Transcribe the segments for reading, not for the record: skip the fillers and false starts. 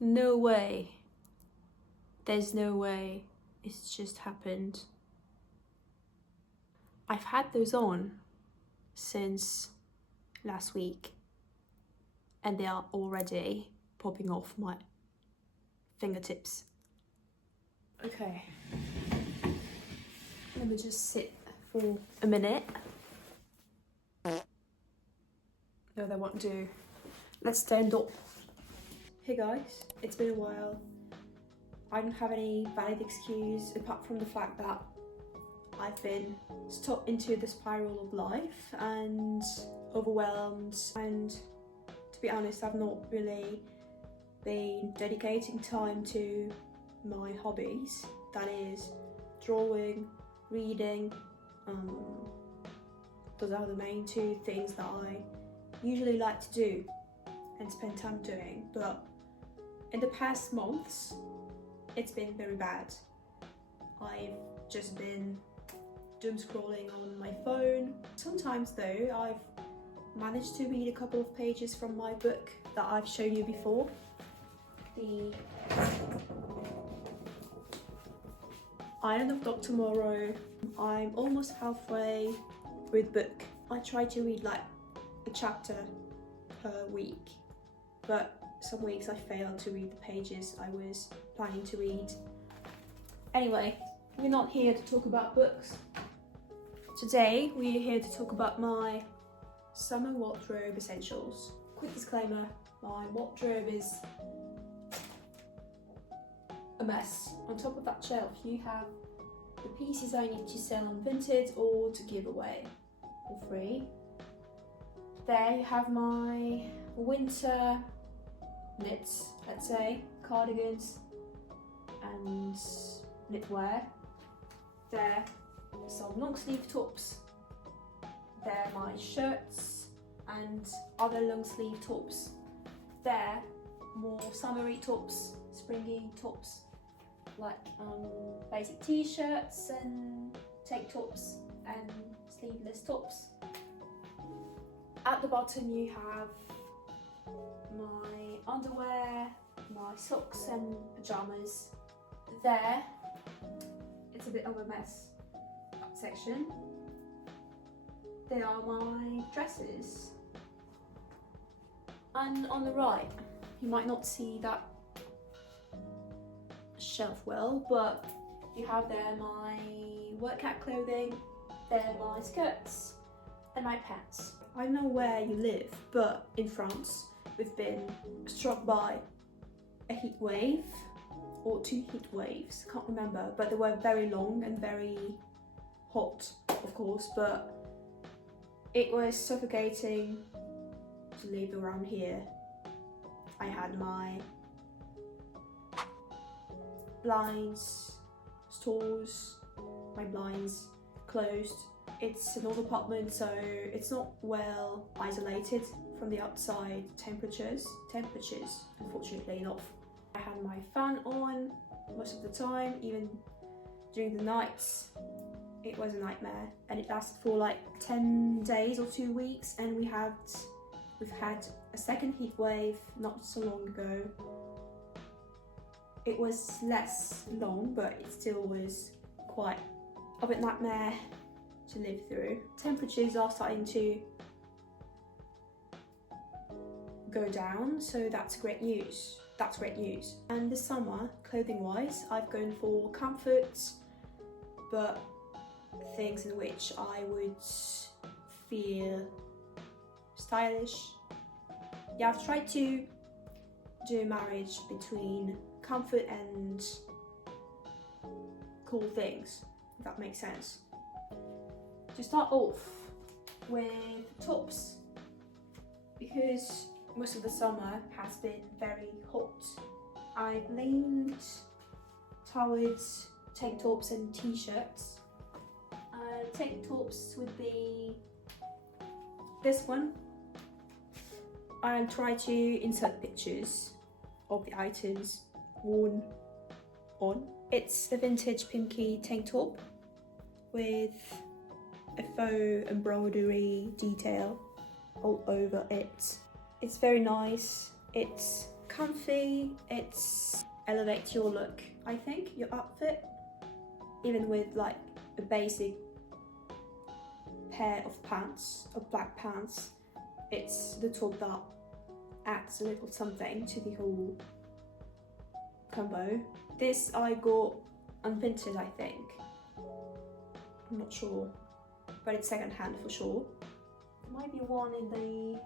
No way. There's no way it's just happened. I've had those on since last week and they are already popping off my fingertips. Okay, let me just sit for a minute. No, that won't do. Let's stand up. Hey guys, it's been a while. I don't have any valid excuse apart from the fact that I've been stuck into the spiral of life and overwhelmed, and to be honest, I've not really been dedicating time to my hobbies, that is drawing, reading. Those are the main two things that I usually like to do and spend time doing, but in the past months it's been very bad. I've just been doom scrolling on my phone. Sometimes though, I've managed to read a couple of pages from my book that I've shown you before. The Island of Dr. Moreau. I'm almost halfway through the book. I try to read like a chapter per week, but some weeks I fail to read the pages I was planning to read. Anyway, we're not here to talk about books. Today we're here to talk about my summer wardrobe essentials. Quick disclaimer, my wardrobe is a mess. On top of that shelf you have the pieces I need to sell on Vinted or to give away for free. There you have my winter knits, let's say, cardigans and knitwear. There some long sleeve tops. There my shirts and other long sleeve tops. There more summery tops, springy tops, like basic t-shirts and tank tops and sleeveless tops. At the bottom you have my underwear, my socks and pyjamas. There, it's a bit of a mess, that section. They are my dresses. And on the right, you might not see that shelf well, but you have there my workout clothing, there my skirts and my pants. I don't know where you live, but in France we've been struck by a heat wave or two heat waves, can't remember, but they were very long and very hot, of course, but it was suffocating to live around here. I had my blinds, stores, my blinds closed. It's an old apartment, so it's not well isolated from the outside temperatures, unfortunately enough. I had my fan on most of the time, even during the nights. It was a nightmare, and it lasted for like 10 days or 2 weeks, and we've had a second heat wave not so long ago. It was less long, but it still was quite of a nightmare to live through. Temperatures are starting to go down, so that's great news. And this summer, clothing wise, I've gone for comfort, but things in which I would feel stylish. Yeah, I've tried to do a marriage between comfort and cool things, if that makes sense. To start off with tops, because most of the summer has been very hot, I've leaned towards tank tops and t-shirts. Tank tops would be this one. I'll try to insert pictures of the items worn on. It's a vintage pinky tank top with a faux embroidery detail all over it. It's very nice. It's comfy. It's elevates your look, I think, your outfit. Even with like a basic pair of pants, of black pants, it's the top that adds a little something to the whole combo. This I got on Vinted, I think. I'm not sure, but it's second hand for sure. There might be one in the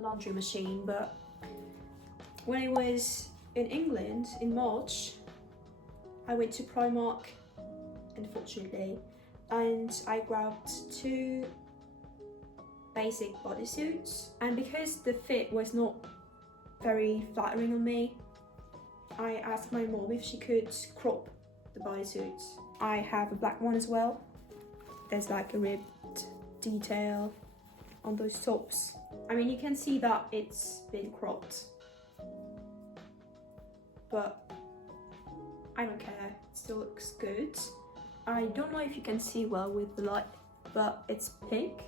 laundry machine, but when I was in England in March, I went to Primark, unfortunately, and I grabbed 2 basic bodysuits, and because the fit was not very flattering on me, I asked my mom if she could crop the bodysuits. I have a black one as well. There's like a ribbed detail on those tops. I mean, you can see that it's been cropped, but I don't care, it still looks good. I don't know if you can see well with the light, but it's pink,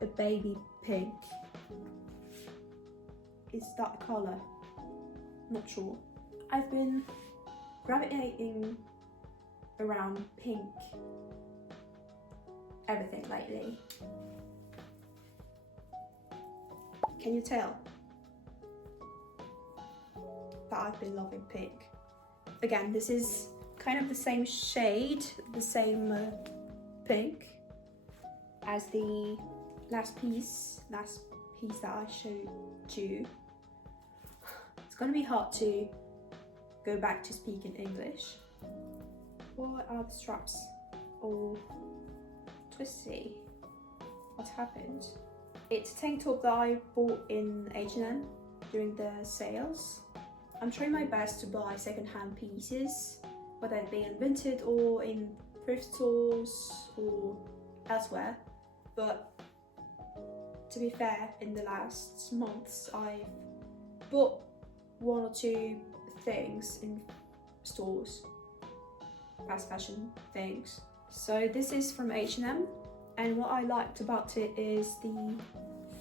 a baby pink. Is that a colour? Not sure. I've been gravitating around pink everything lately. Can you tell that I've been loving pink? Again, this is kind of the same shade, the same pink as the last piece that I showed you. It's gonna be hard to go back to speaking English. Why are the straps all twisty? What happened? It's a tank top that I bought in H&M during the sales. I'm trying my best to buy second-hand pieces, whether it be in Vinted or in thrift stores or elsewhere. But to be fair, in the last months, I've bought 1 or 2 things in stores, fast fashion things. So this is from H&M, and what I liked about it is the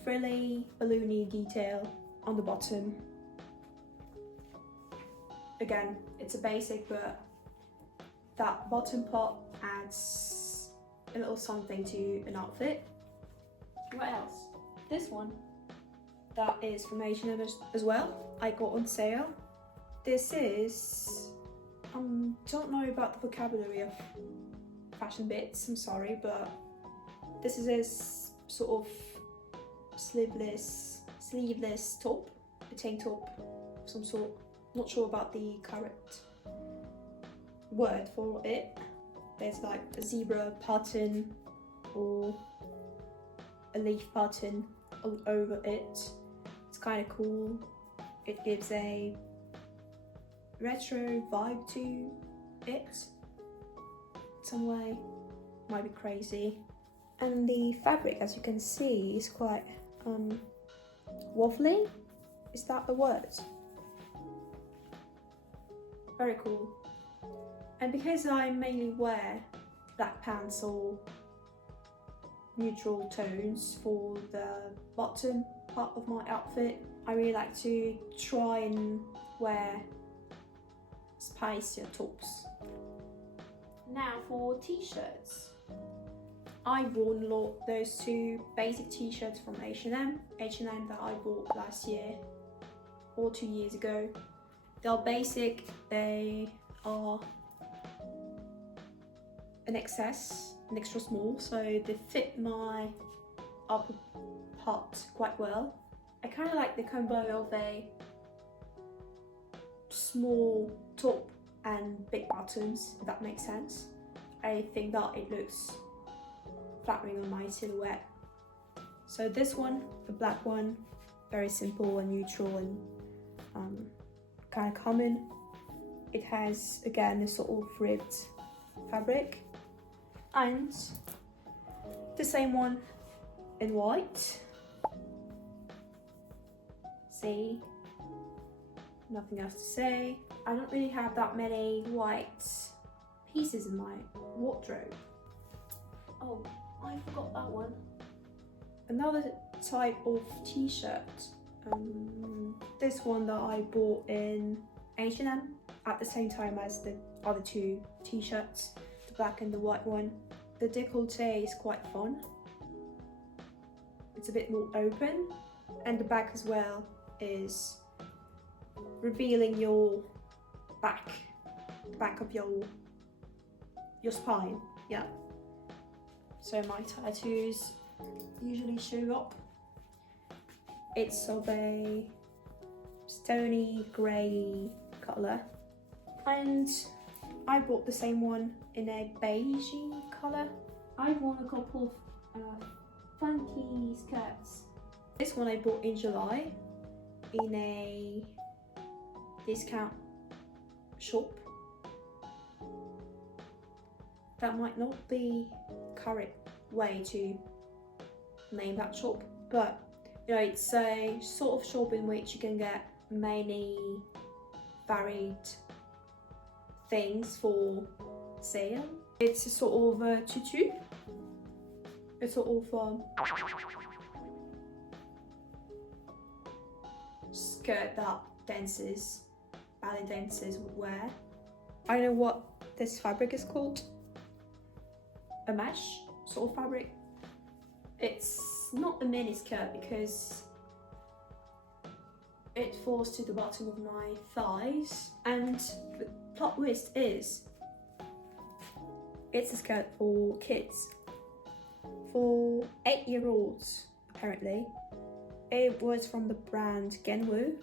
frilly, balloony detail on the bottom. Again, it's a basic, but that bottom part adds a little something to an outfit. What else? This one, that is from H&M as well. I got on sale. This is, don't know about the vocabulary of fashion bits, I'm sorry, but this is a sort of sleeveless top, a tank top of some sort. Not sure about the correct word for it. There's like a zebra pattern or a leaf pattern all over it. It's kind of cool. It gives a retro vibe to it some way. Might be crazy. And the fabric, as you can see, is quite waffly. Is that the word? Very cool. And because I mainly wear black pants or neutral tones for the bottom part of my outfit, I really like to try and wear spicier tops. Now for t-shirts. I've worn a lot those 2 basic t-shirts from H&M that I bought last year or 2 years ago. They're basic, they are an extra small, so they fit my upper part quite well. I kind of like the combo of a small top and big bottoms, if that makes sense. I think that it looks flattering on my silhouette. So this one, the black one, very simple and neutral and kind of common. It has, again, this sort of ribbed fabric, and the same one in white. See, nothing else to say. I don't really have that many white pieces in my wardrobe. Oh, I forgot that one. Another type of t-shirt. This one that I bought in H&M at the same time as the other two t-shirts, the black and the white one. The décolleté is quite fun. It's a bit more open, and the back as well is revealing your back, the back of your spine, yeah. So my tattoos usually show up. It's of a stony grey colour, and I bought the same one in a beigey colour. I bought a couple of funky skirts. This one I bought in July in a discount shop. That might not be correct way to name that shop, but you know, it's a sort of shop in which you can get many varied things for sale. It's a sort of a tutu, a sort of skirt that ballet dancers would wear. I don't know what this fabric is called. A mesh sort of fabric. It's not a mini skirt because it falls to the bottom of my thighs, and the plot twist is it's a skirt for kids, for 8-year-olds apparently. It was from the brand Genwu.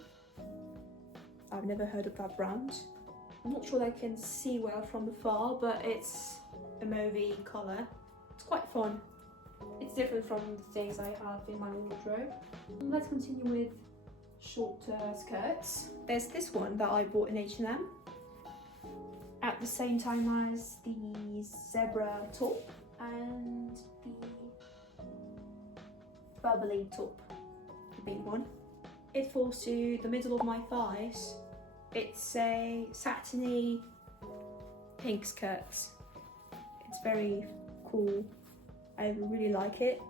I've never heard of that brand. I'm not sure they can see well from afar, but it's a mauvey colour. It's quite fun. It's different from the things I have in my wardrobe. Let's continue with shorter skirts. There's this one that I bought in H&M at the same time as the zebra top and the bubbly top, the big one. It falls to the middle of my thighs. It's a satiny pink skirt. It's very cool. I really like it.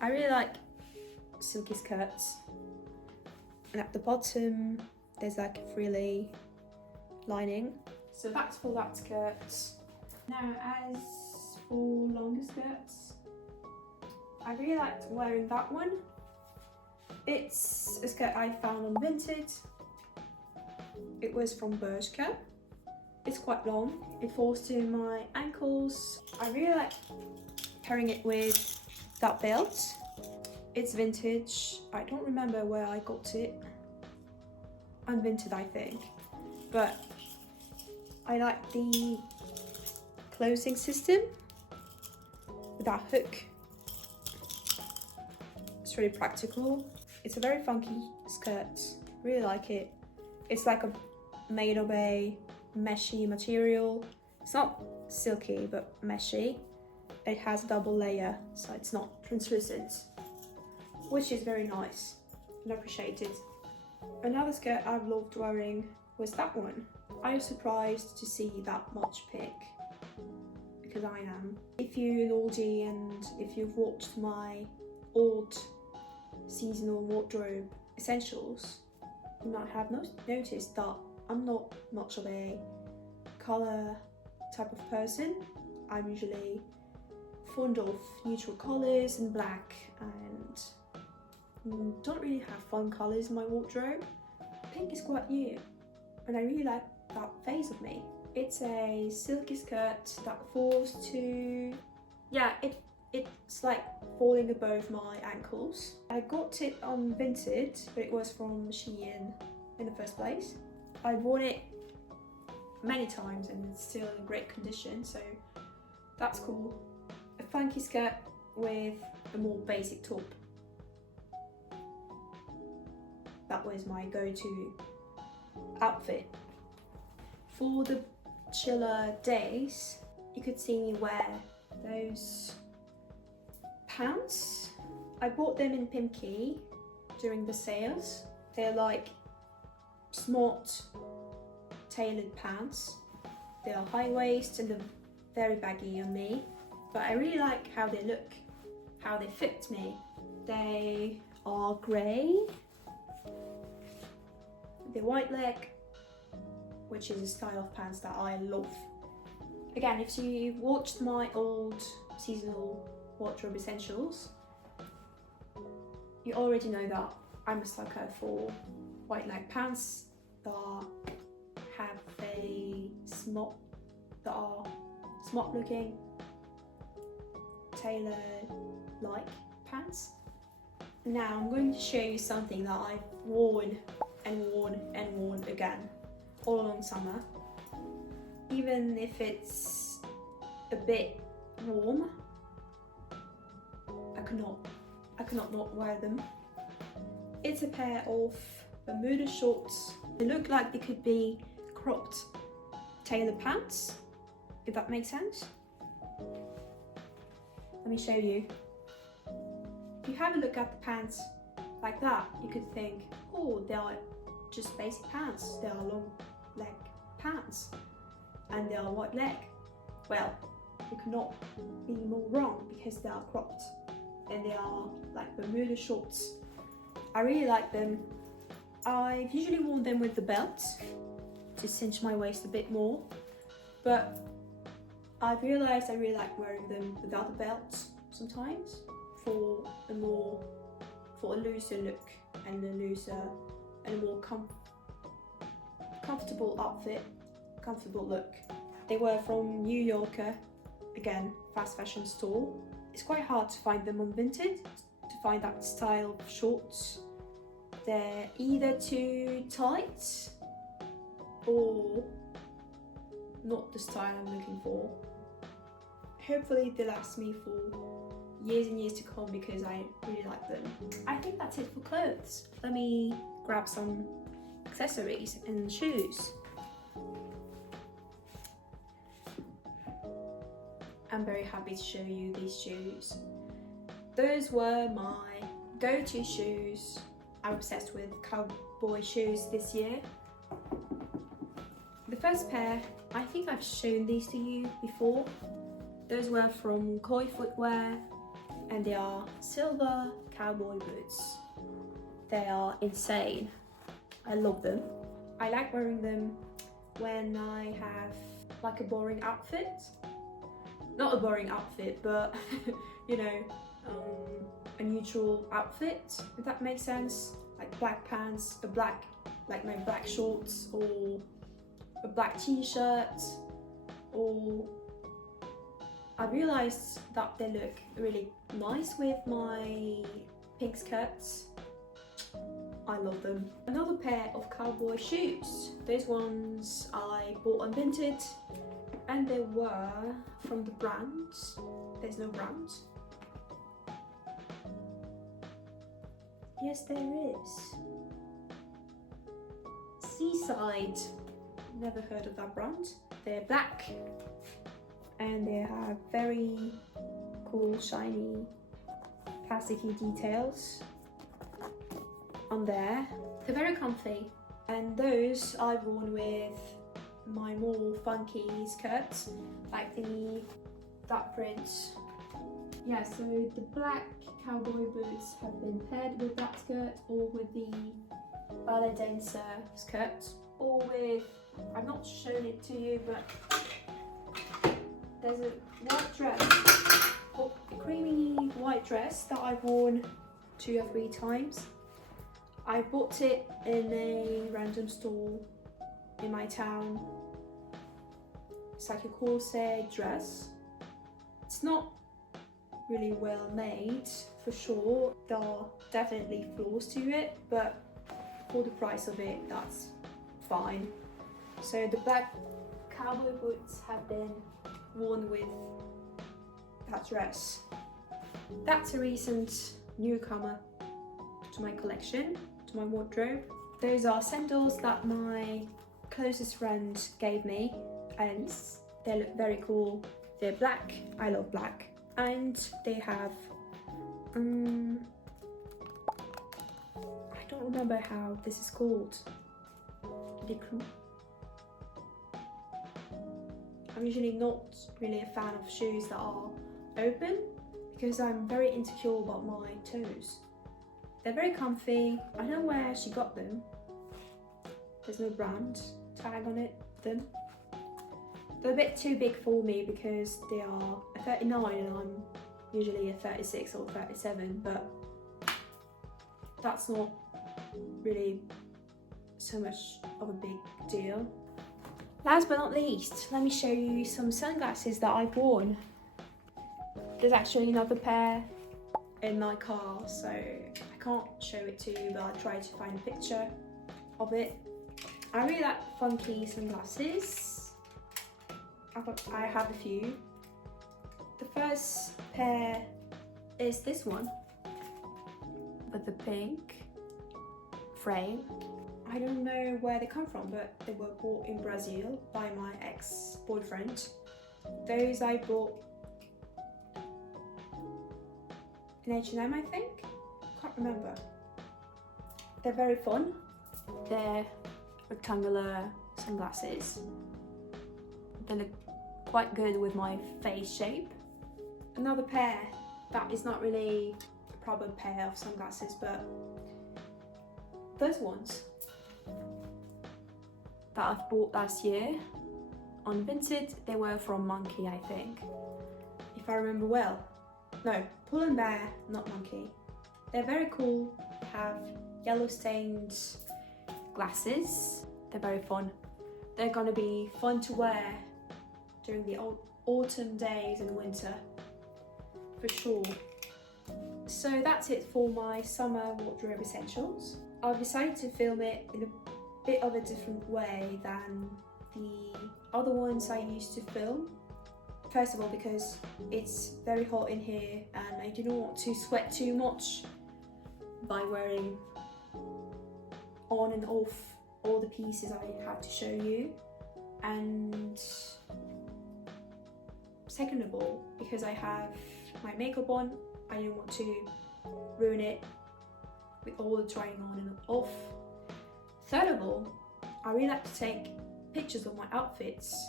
I really like silky skirts. And at the bottom, there's like a frilly lining. So that's for that skirt. Now, as for longer skirts, I really liked wearing that one. It's a skirt I found on Vinted. It was from Bershka. It's quite long. It falls to my ankles. I really like pairing it with that belt. It's vintage. I don't remember where I got it. On Vinted, I think. But I like the closing system with that hook. It's really practical. It's a very funky skirt. Really like it. It's like made of a meshy material. It's not silky, but meshy. It has a double layer, so it's not translucent, which is very nice and appreciated. Another skirt I've loved wearing was that one. I was surprised to see that much pink, because I am. If you're an oldie and if you've watched my old seasonal wardrobe essentials, you might have noticed that I'm not much of a colour type of person. I'm usually fond of neutral colours and black, and don't really have fun colours in my wardrobe. Pink is quite new, and I really like that phase of me. It's a silky skirt that falls to, yeah, it's like falling above my ankles. I got it on Vinted, but it was from Shein in the first place. I worn it many times and it's still in great condition, so that's cool. A funky skirt with a more basic top. That was my go-to outfit. For the chiller days, you could see me wear those pants. I bought them in Pimki during the sales. They're like smart tailored pants. They are high waist and they're very baggy on me, but I really like how they look, how they fit me. They are grey, the white leg, which is a style of pants that I love. Again, if you watched my old seasonal wardrobe essentials, you already know that I'm a sucker for white leg pants that have that are smart looking, tailor-like pants. Now I'm going to show you something that I've worn and worn and worn again all along summer. Even if it's a bit warm, I cannot not wear them. It's a pair of Bermuda shorts. They look like they could be cropped tailor pants, if that makes sense. Let me show you. If you have a look at the pants like that, you could think, oh, they are just basic pants. They are long leg pants and they are white leg. Well, you cannot be more wrong because they are cropped and they are like Bermuda shorts. I really like them. I've usually worn them with the belt to cinch my waist a bit more, but I've realised I really like wearing them without a belt sometimes for a looser look and a more comfortable outfit, comfortable look. They were from New Yorker, again, fast fashion store. It's quite hard to find them on Vinted, to find that style of shorts. They're either too tight or not the style I'm looking for. Hopefully they last me for years and years to come because I really like them. I think that's it for clothes. Let me grab some accessories and shoes. I'm very happy to show you these shoes. Those were my go-to shoes. I'm obsessed with cowboy shoes this year. The first pair, I think I've shown these to you before. Those were from Koi Footwear and they are silver cowboy boots. They are insane. I love them. I like wearing them when I have like a boring outfit. Not a boring outfit, but you know, a neutral outfit, if that makes sense. Like black pants, black shorts, or a black t-shirt, or I realised that they look really nice with my pink skirts. I love them. Another pair of cowboy shoes. Those ones I bought on Vinted and they were from the brand. There's no brand. Yes, there is. Seaside. Never heard of that brand. They're black and they have very cool, shiny, plasticky details on there. They're very comfy, and those I've worn with my more funky skirts, like that print. Yeah, so the black cowboy boots have been paired with that skirt, or with the ballet dancer skirt, or with, I've not shown it to you, but there's a white dress, a creamy white dress that I've worn 2 or 3 times. I bought it in a random store in my town. It's like a corset dress. It's not really well made, for sure. There are definitely flaws to it, but for the price of it, that's fine. So the black cowboy boots have been worn with that dress. That's a recent newcomer to my collection, to my wardrobe. Those are sandals that my closest friend gave me, and they look very cool. They're black, I love black, and they have I don't remember how this is called. I'm usually not really a fan of shoes that are open because I'm very insecure about my toes. They're very comfy. I don't know where she got them. There's no brand tag on them. They're a bit too big for me because they are a 39 and I'm usually a 36 or 37, but that's not really so much of a big deal. Last but not least, let me show you some sunglasses that I've worn. There's actually another pair in my car, so I can't show it to you, but I'll try to find a picture of it. I really like funky sunglasses. I have a few. The first pair is this one with the pink frame. I don't know where they come from, but they were bought in Brazil by my ex-boyfriend. Those I bought in H&M, I think? Can't remember. They're very fun. They're rectangular sunglasses. They look quite good with my face shape. Another pair that is not really a proper pair of sunglasses, but those ones that I've bought last year on Vinted. They were from Monkey, I think, if I remember well. No, Pull and Bear, not Monkey. They're very cool. They have yellow stained glasses. They're very fun. They're gonna be fun to wear during the autumn days and winter, for sure. So that's it for my summer wardrobe essentials. I've decided to film it in a bit of a different way than the other ones I used to film. First of all, because it's very hot in here and I didn't want to sweat too much by wearing on and off all the pieces I have to show you. And second of all, because I have my makeup on, I didn't want to ruin it with all the trying on and off. Third of all, I really like to take pictures of my outfits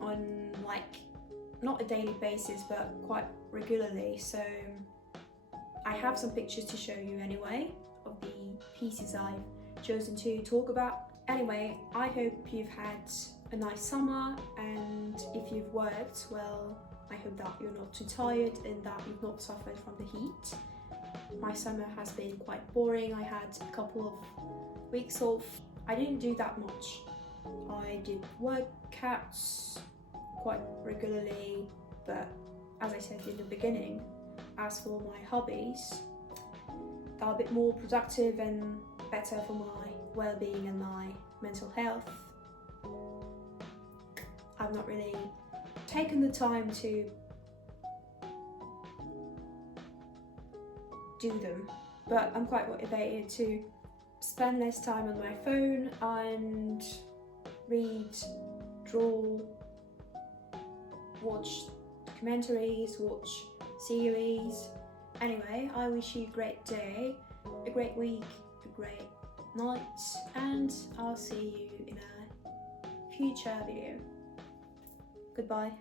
on, like, not a daily basis but quite regularly, so I have some pictures to show you anyway of the pieces I've chosen to talk about. Anyway, I hope you've had a nice summer, and if you've worked, well, I hope that you're not too tired and that you've not suffered from the heat. My summer has been quite boring. I had a couple of weeks off. I didn't do that much. I did workouts quite regularly, but as I said in the beginning, as for my hobbies, they're a bit more productive and better for my well-being and my mental health. I've not really taken the time to do them, but I'm quite motivated to spend less time on my phone and read, draw, watch documentaries, watch series. Anyway, I wish you a great day, a great week, a great night, and I'll see you in a future video. Goodbye.